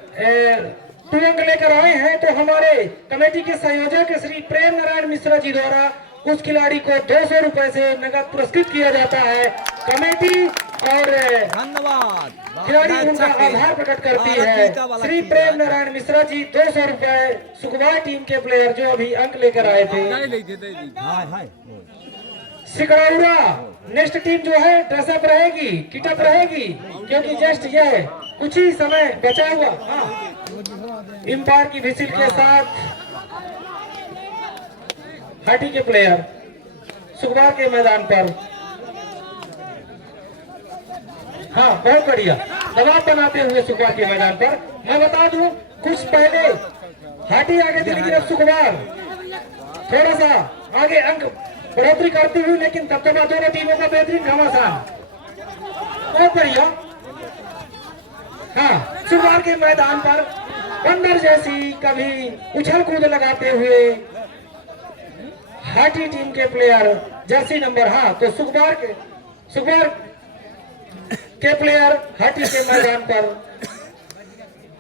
2 अंक लेकर आए हैं, तो हमारे कमेटी के संयोजक श्री प्रेम नारायण मिश्रा जी द्वारा उस खिलाड़ी को 200 रुपए से नगद पुरस्कृत किया जाता है। कमेटी और धन्यवाद, खिलाड़ी उनका आभार प्रकट करती है। श्री प्रेम नारायण मिश्रा जी 200 रुपए सुखवार टीम के प्लेयर जो अभी अंक लेकर आए थे। सिकड़ौरा नेक्स्ट टीम जो है ड्रेसअप रहेगी, किटअप रहेगी, क्योंकि जस्ट यह कुछ ही समय बचा हुआ। एम्पायर की विसिल के साथ हाटी के प्लेयर सुखवार के मैदान पर। हाँ, बहुत बढ़िया दबाव बनाते हुए सुखवार के मैदान पर। मैं बता दूं कुछ पहले हाटी आगे थी, लेकिन अब सुखवार थोड़ा सा आगे अंक बढ़ोतरी करती हुई, लेकिन तब तक दोनों टीमों का बेहतरीन घमासान, बहुत बढ़िया। हाँ, सुखवार के मैदान पर बंदर जैसी कभी उछल कूद लगाते हुए हाटी टीम के प्लेयर जर्सी नंबर, हाँ तो सुखवार के प्लेयर हाटी के मैदान पर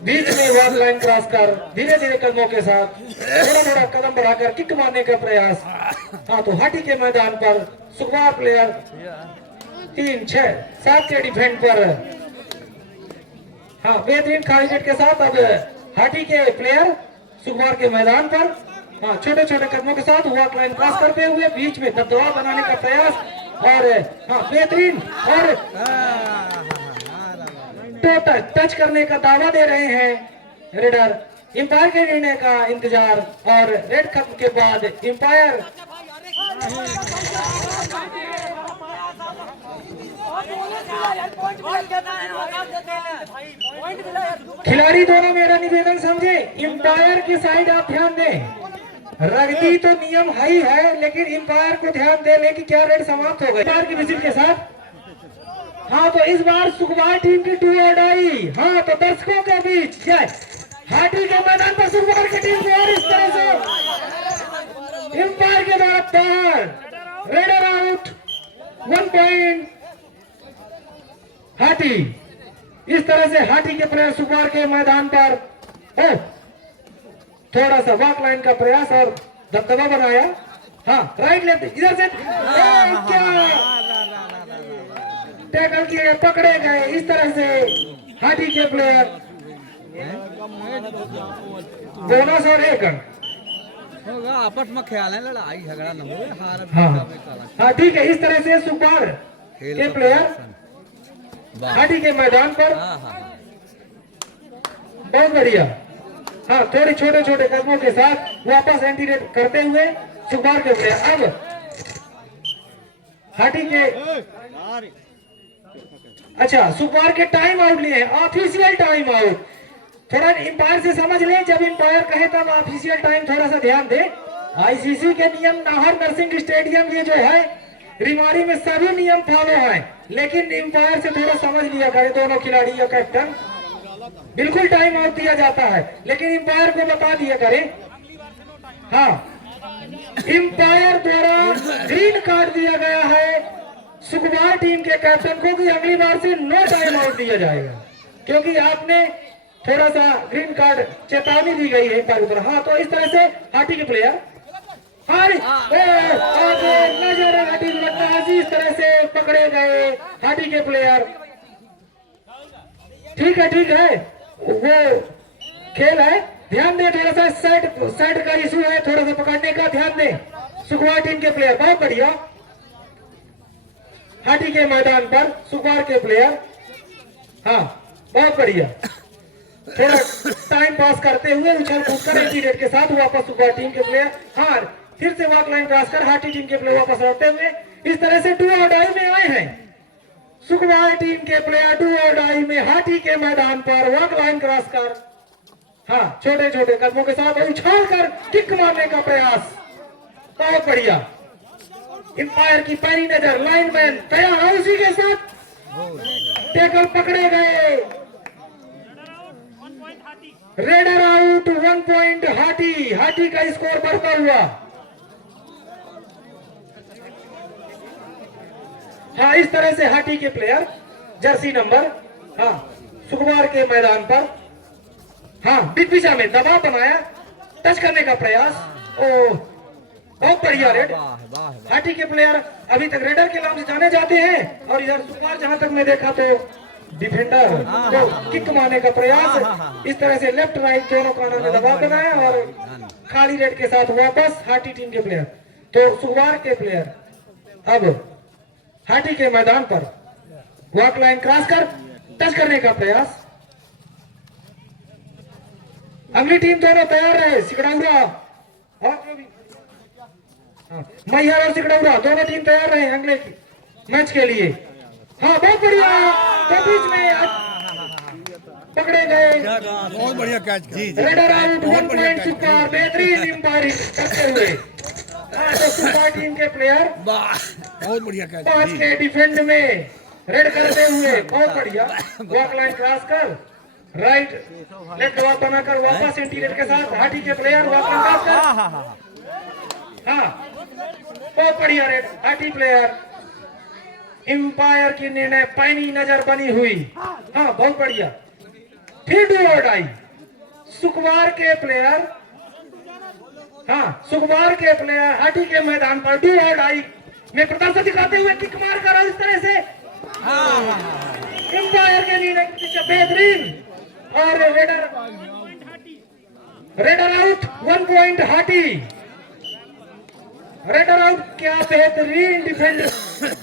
बीच में वॉल लाइन क्रॉस कर धीरे धीरे कदमों के साथ थोड़ा कदम बढ़ाकर किक मारने का प्रयास। हाँ, तो हाटी के मैदान पर सुखवार प्लेयर 3, 6, 7 के डिफेंड पर। हाँ, बेहतरीन खाली नेट के साथ अब हाटी के प्लेयर सुखवार के मैदान पर। हाँ, छोटे छोटे कदमों के साथ वॉक लाइन क्रॉस करते हुए बीच में दबदबा बनाने का प्रयास। और हाँ, बेहतरीन और टच करने का दावा दे रहे हैं रेडर। एम्पायर के निर्णय का इंतजार, और रेड खत्म के बाद एम्पायर खिलाड़ी दोनों मेरा निवेदन समझे, एम्पायर की साइड आप ध्यान दें। रग्बी तो नियम हाई है, लेकिन एम्पायर को ध्यान दे ले कि क्या रेड समाप्त हो गए एम्पायर की विजिट के साथ। हाँ, तो इस बार सुखवार टीम की टू और डाई। हाँ, तो दर्शकों के बीच जय हाटी के मैदान पर सुखवार की टीम को और इस तरह से एम्पायर के द्वारा बाहर, रेडर आउट, 1 पॉइंट हाटी। इस तरह से हाटी के प्लेयर सुखवार के मैदान पर थोड़ा सा वॉक लाइन का प्रयास और दबदबा बनाया। हाँ, राइट लेफ्ट इधर से क्या टैकल किए, पकड़े गए। इस तरह से हाटी के प्लेयर बोनस और 1 अंक होगा। आपस में ख्याल है, लड़ाई झगड़ा न हो, हार हाँ ठीक है। इस तरह से सुखवार के प्लेयर हाटी के मैदान पर बहुत बढ़िया। हाँ, थोड़े छोटे छोटे कदमों के साथ वापस एंटीरेट करते हुए सुखवार के प्लेयर अब हाटी के अच्छा सुखवार के टाइम आउट लिए हैं, ऑफिशियल टाइम आउट। थोड़ा एम्पायर से समझ लें, जब एम्पायर कहे तब ऑफिशियल टाइम थोड़ा सा ध्यान दें। आईसीसी के नियम नाहर नरसिंह स्टेडियम ये जो है रिमारी में सभी नियम फॉलो है, लेकिन एम्पायर से थोड़ा समझ लिया करे दोनों खिलाड़ी या कैप्टन। बिल्कुल टाइम आउट दिया जाता है, लेकिन एम्पायर को बता दिया करे। हाँ, एम्पायर द्वारा ग्रीन कार्ड दिया गया है सुखवार टीम के कैप्टन को कि अगली बार से नो टाइम आउट दिया जाएगा, क्योंकि आपने थोड़ा सा ग्रीन कार्ड चेतावनी दी गई है एम्पायर द्वारा। हाँ, तो इस तरह से हाटी के प्लेयर आगे नजर हाटी इस तरह से पकड़े गए हाटी के प्लेयर। ठीक है, वो खेल है, ध्यान दें। थोड़ा सा सेट का इशू है, थोड़ा सा पकड़ने का ध्यान दें। सुखवार टीम के प्लेयर बहुत बढ़िया हाटी के मैदान पर सुखवार के प्लेयर। हाँ, बहुत बढ़िया। थोड़ा टाइम पास करते हुए उछल कूद कर एंटीरेट के साथ वापस सुखवार टीम के प्लेयर। हाँ, फिर से वॉक लाइन क्रॉस कर हाटी टीम के प्लेयर वापस लौटते हुए इस तरह से डू और डाई में आए हैं सुखवार टीम के प्लेयर। डू और डाई में हाटी के मैदान पर वॉक लाइन क्रॉस कर हाँ छोटे छोटे कदमों के साथ उछाल कर किक मारने का प्रयास। बहुत बढ़िया। एम्पायर की पैनी नजर, लाइनमैन तैयार है, उसी के साथ टैकल पकड़े गए। रेडर आउट, 1 पॉइंट हाटी। हाटी का स्कोर बढ़ता हुआ। हाँ, इस तरह से हाटी के प्लेयर जर्सी नंबर हाँ सुखवार के मैदान पर हाँ बिग पिचा में दबाव बनाया, टच करने का प्रयास। ओ बहुत बढ़िया रेड। हाटी के प्लेयर अभी तक रेडर के नाम से जाने जाते हैं, और इधर सुखवार जहां तक मैं देखा तो डिफेंडर तो किक मारने का प्रयास। इस तरह से लेफ्ट राइट दोनों कानों में दबाव बनाया और खाली रेड के साथ वापस हाटी टीम के प्लेयर। तो सुखवार के प्लेयर अब हाटी के मैदान पर वॉक लाइन क्रॉस कर टच करने का प्रयास। अगली टीम दोनों तैयार रहे, सिकड़ौरा और मैहर और सिकड़ौरा दोनों टीम तैयार रहे अगले मैच के लिए। हाँ, बहुत बढ़िया। तो बीच में पकड़े गए, बहुत बढ़िया catch. Raider out, 1 point Sukhwar. बेहतरीन एम्पायरिंग करते हुए हाँ तो सुखवार टीम के प्लेयर बहुत बढ़िया कैच। 5 के डिफेंड में रेड करते हुए बहुत बढ़िया वॉक लाइन क्रॉस कर राइट लेफ्ट वॉक बनाकर वापस इंटीरियर के साथ हाटी के प्लेयर वॉक लाइन क्रॉस कर हाँ बहुत बढ़िया रेड। हाटी प्लेयर एम्पायर की निर्णय पैनी नजर बनी हुई। हाँ बहुत बढ़िया। फिर डू और डाई सुखवार के प्लेयर हाँ सुखवार के प्लेयर हाटी के मैदान पर डू और डाई में प्रदर्शन दिखाते हुए किक मार कर इस तरह से एम्पायर के निर्णय के पीछे बेहतरीन और रेडर आउट 1 पॉइंट हाटी। रेडर आउट क्या बेहतरीन डिफेंड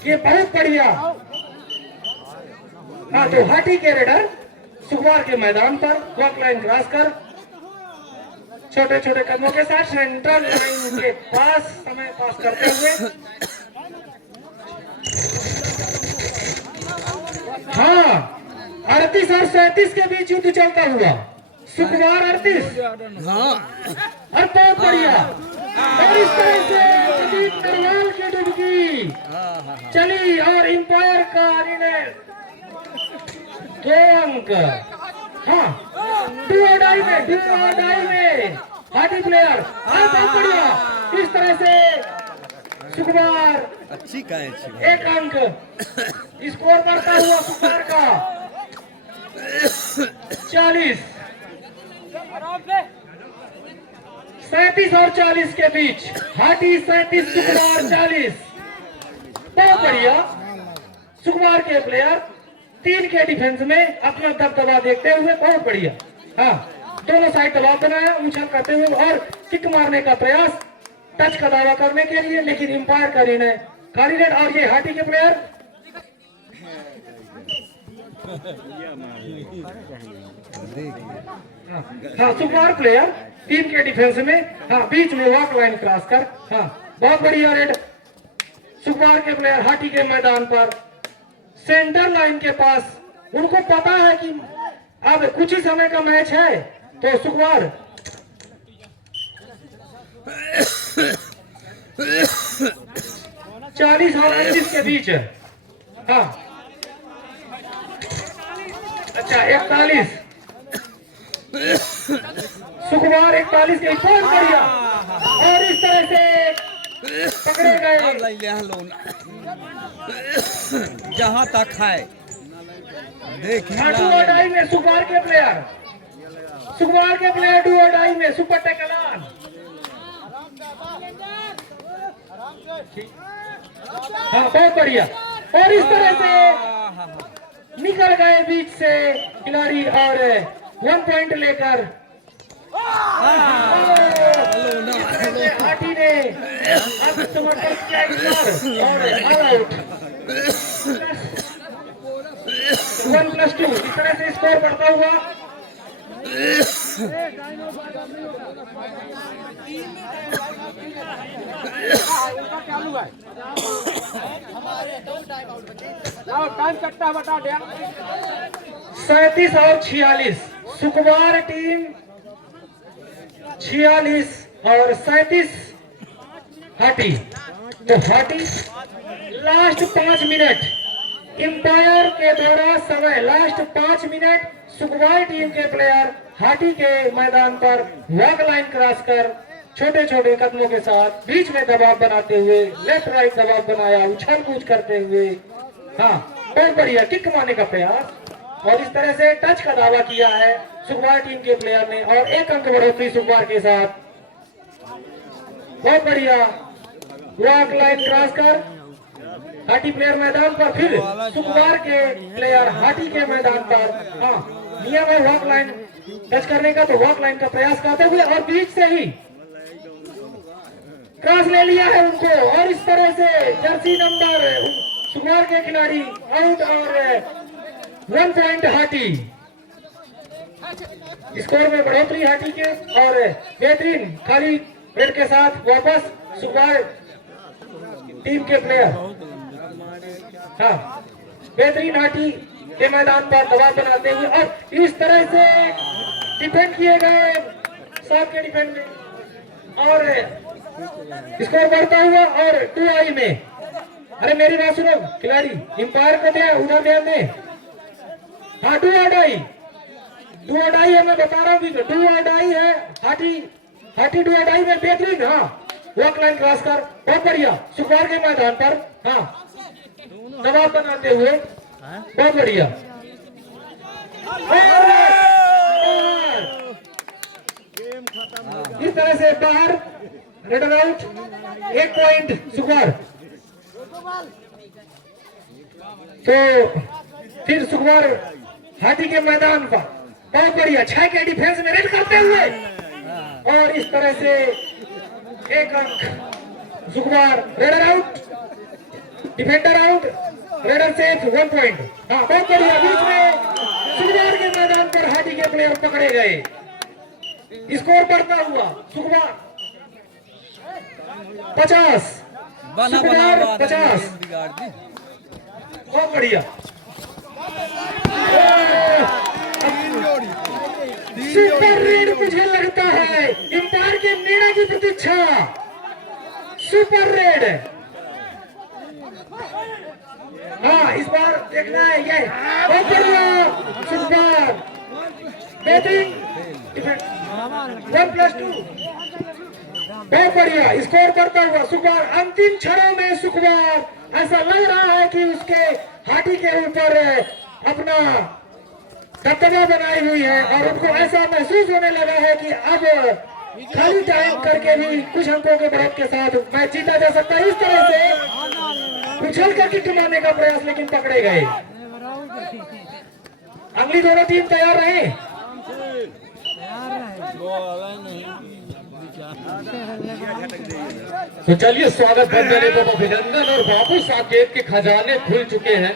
ये बहुत बढ़िया। हाँ तो हाटी के रेडर सुखवार के मैदान पर वॉक लाइन क्रॉस कर छोटे छोटे कदमों के साथ सेंट्रल लाइन के पास समय पास करते हुए हाँ 38 और 37 के बीच युद्ध चलता हुआ सुकुमार 38 हाँ और बहुत बढ़िया और इस तरह से प्रदीप नरवाल की डुबकी चली और एम्पायर का निर्णय 2 अंक। हाँ डू और डाई में हाथी प्लेयर और बहुत बढ़िया इस तरह से सुकुमार अच्छी कैच 1 अंक स्कोर बढ़ता हुआ सुकुमार का 40 37 और 40 के बीच हाथी 37 सुकुमार 40 बहुत बढ़िया सुकुमार के प्लेयर 3 के डिफेंस में अपना दबदबा देखते हुए बहुत बढ़िया। हाँ दोनों साइड दबाव बनाया उछल करते हुए और किक मारने का प्रयास टच का दावा करने के लिए लेकिन एम्पायर का निर्णय खाली रेड और ये हाथी के प्लेयर हाँ सुकुमार प्लेयर 3 के डिफेंस में हाँ बीच में वॉक लाइन क्रॉस कर हाँ बहुत बढ़िया रेड सुकुमार के प्लेयर हाथी के मैदान पर सेंटर लाइन के पास उनको पता है कि अब कुछ ही समय का मैच है तो सुकुमार 40 और 29 के बीच हाँ अच्छा 41 सुकुमार 41 के बहुत बढ़िया और इस तरह से पकड़े गए जहाँ तक है देखिए डू और डाई में सुकुमार के प्लेयर डू और डाई में सुपर टेकलान हाँ बहुत बढ़िया और इस तरह से निकल गए बीच से खिलाड़ी और 1 पॉइंट लेकर हाथी ने समर्पण किया और ऑल आउट 1+2 इस तरह से स्कोर बढ़ता हुआ चालू है टाइम कट्टा बता दिया 37 और 46 सुकुमार टीम 46 और 37 हाथी तो हाथी लास्ट 5 मिनट एम्पायर के द्वारा समय लास्ट 5 मिनट सुकुमार टीम के प्लेयर हाथी के मैदान पर वॉक लाइन क्रॉस कर छोटे छोटे कदमों के साथ बीच में दबाव बनाते हुए लेफ्ट राइट दबाव बनाया उछल कूद करते हुए हाँ बहुत बढ़िया किक मारने का प्रयास और इस तरह से टच का दावा किया है सुकुमार टीम के प्लेयर ने और 1 अंक बढ़ोतरी सुकुमार के साथ बहुत बढ़िया वॉक लाइन क्रॉस कर हाथी प्लेयर मैदान पर फिर सुकुमार के प्लेयर हाथी के मैदान पर हाँ नियम है वॉक लाइन टच करने का तो वॉक लाइन का प्रयास करते हुए और बीच से ही क्रॉस ले लिया है उनको और इस तरह से जर्सी नंबर सुकुमार के खिलाड़ी आउट और 1 पॉइंट हाथी स्कोर में बढ़ोतरी हाथी के और बेहतरीन खाली रेड के साथ वापस सुकुमार टीम के प्लेयर हाँ बेहतरीन हाथी के मैदान पर दबाव बनाते हुए और इस तरह से डिफेंड किए गए साथ के डिफेंड में और स्कोर बढ़ता हुआ और 2 आई में अरे मेरी बात सुनो खिलाड़ी एम्पायर को दे उधर ध्यान दे हाँ डू और डाई है मैं बता रहा हूँ डू और डाई है हाथी डू और डाई में बेहतरीन हाँ वॉक लाइन क्रॉस कर बहुत बढ़िया सुकुमार के मैदान पर हाँ दबाव बनाते हुए बहुत बढ़िया इस तरह से बाहर रेड आउट 1 पॉइंट सुकुमार तो फिर सुकुमार हाथी के मैदान पर बहुत बढ़िया 6 के डिफेंस में रेड करते हुए और इस तरह से 1 अंक Sukumar raider out defender out raider safe 1 point हाँ बहुत बढ़िया बीच में सुकुमार के मैदान पर हाथी के प्लेयर पकड़े गए स्कोर बढ़ता हुआ सुकुमार 50 सुकुमार 50 बहुत बढ़िया सुपर रेड। हाँ, इस बार देखना है ये बहुत बढ़िया सुपर बैटिंग 1+2 बहुत बढ़िया स्कोर करता हुआ सुकुमार अंतिम क्षणों में सुकुमार ऐसा लग रहा है कि उसके हाथी के ऊपर अपना दबदबा बनाई हुई है और उनको ऐसा महसूस होने लगा है कि अब खाली टाइम करके भी कुछ अंकों के बढ़त के साथ मैच जीता जा सकता है। इस तरह से उछल कर किक मारने का प्रयास लेकिन पकड़े गए। अगली दोनों टीम तैयार रहे। तो चलिए स्वागत है मेरे को अभिनंदन और बाबू साकेत के खजाने खुल चुके हैं।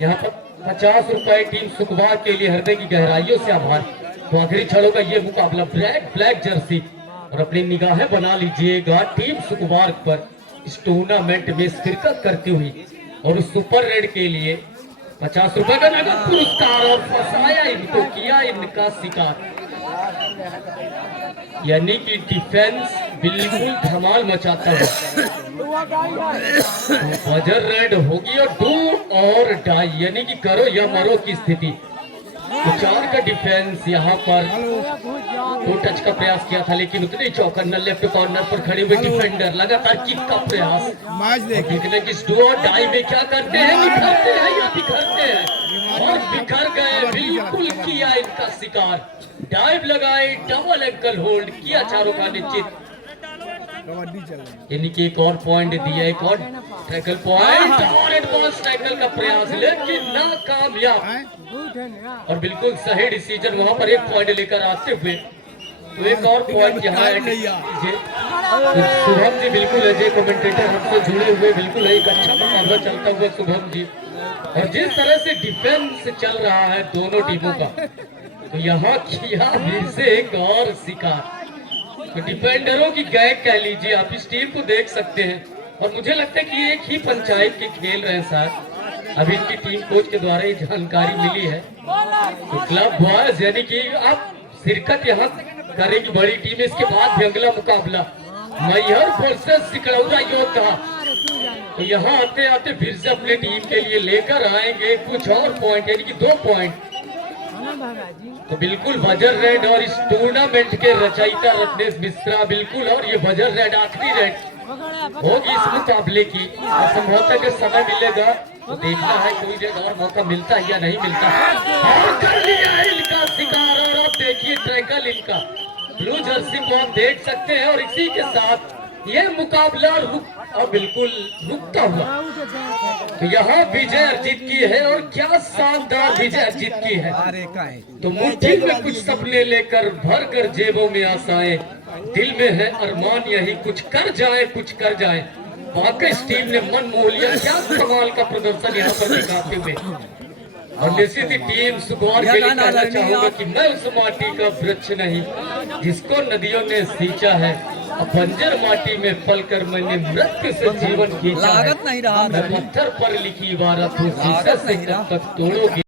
यहाँ पर 50 रुपए टीम सुकुमार के लिए हृदय की गहराइयों से आभार। तो आखिरी क्षणों का ये मुकाबला ब्लैक जर्सी और अपनी निगाहें बना लीजिएगा टीम सुकुमार पर इस टूर्नामेंट में शिरकत करती हुई और उस सुपर रेड के लिए 50 रुपए का नगद पुरस्कार और फंसाया इनको, किया इनका शिकार। यानी कि डिफेंस बिल्कुल धमाल मचाता है। बजर रेड होगी और डू और डाई यानी कि करो या मरो की स्थिति। तो 4 का डिफेंस यहाँ पर 2 टच का प्रयास किया था लेकिन उतने चौकन्ना लेफ्ट कॉर्नर पर खड़े हुए डिफेंडर लगातार किक का प्रयास। मैच देखने की डू और डाई में क्या करते हैं, निखरते हैं या बिखरते हैं और बिखर गए। बिल्कुल किया इनका शिकार। डाइव लगाई, डबल एंकल होल्ड किया, चारों का निश्चित। कबड्डी चल रही है। यानी कि एक और पॉइंट दिया, एक और टैकल पॉइंट और एडवांस टैकल का प्रयास लेकिन नाकामयाब। और बिल्कुल सही डिसीजन वहां पर एक पॉइंट लेकर आते हुए। तो एक और पॉइंट यहाँ ऐड कीजिए। तो शुभम जी बिल्कुल अजय कमेंटेटर हमसे जुड़े हुए बिल्कुल एक अच्छा मुकाबला चलता हुआ शुभम जी। और जिस तरह से डिफेंस चल रहा है दोनों टीमों का, तो यहाँ किया फिर से एक और शिकार। तो डिफेंडरों की गैंग कह लीजिए आप इस टीम को देख सकते हैं। और मुझे लगता है कि एक ही पंचायत के खेल रहे हैं साथ। अभी इनकी टीम कोच के द्वारा ये जानकारी मिली है। तो क्लब बॉयज यानी कि आप शिरकत यहाँ करेगी बड़ी टीम। इसके बाद भी अगला मुकाबला मैहर वर्सेस सिकरौरा योद्धा। तो यहाँ आते आते फिर से अपने टीम के लिए लेकर आएंगे कुछ और पॉइंट यानी कि 2 पॉइंट। तो बिल्कुल बजर रेड और इस टूर्नामेंट के रचयिता रत्नेश मिश्रा बिल्कुल। और ये बजर रेड आखिरी रेड होगी इस मुकाबले की। संभवतः के समय मिलेगा तो देखना है कोई जगह और मौका मिलता है या नहीं मिलता। और कर लिया है इनका शिकार। और अब देखिए ट्रैकल इनका ब्लू जर्सी को आप देख सकते हैं। और इसी के साथ ये मुकाबला बिल्कुल रुकता हुआ। तो यहाँ विजय अर्जित की है और क्या शानदार विजय अर्जित की है। तो मुट्ठी में कुछ सपने लेकर भर कर जेबों में आशाएं, दिल में है अरमान यही कुछ कर जाए कुछ कर जाए। वाकई इस टीम ने मन मोह लिया। क्या कमाल का प्रदर्शन यहाँ पर दिखाते हुए। और निश्चित ही टीम सुकुमार के लिए कहना चाहूंगा कि मैं उस माटी का वृक्ष नहीं जिसको नदियों ने सींचा है। अब बंजर माटी में पलकर मैंने मृत्यु से जीवन खींचा है। लागत नहीं रहा। मैं पत्थर पर लिखी इबारत हूँ, शीशे से कब तक तोड़ोगे।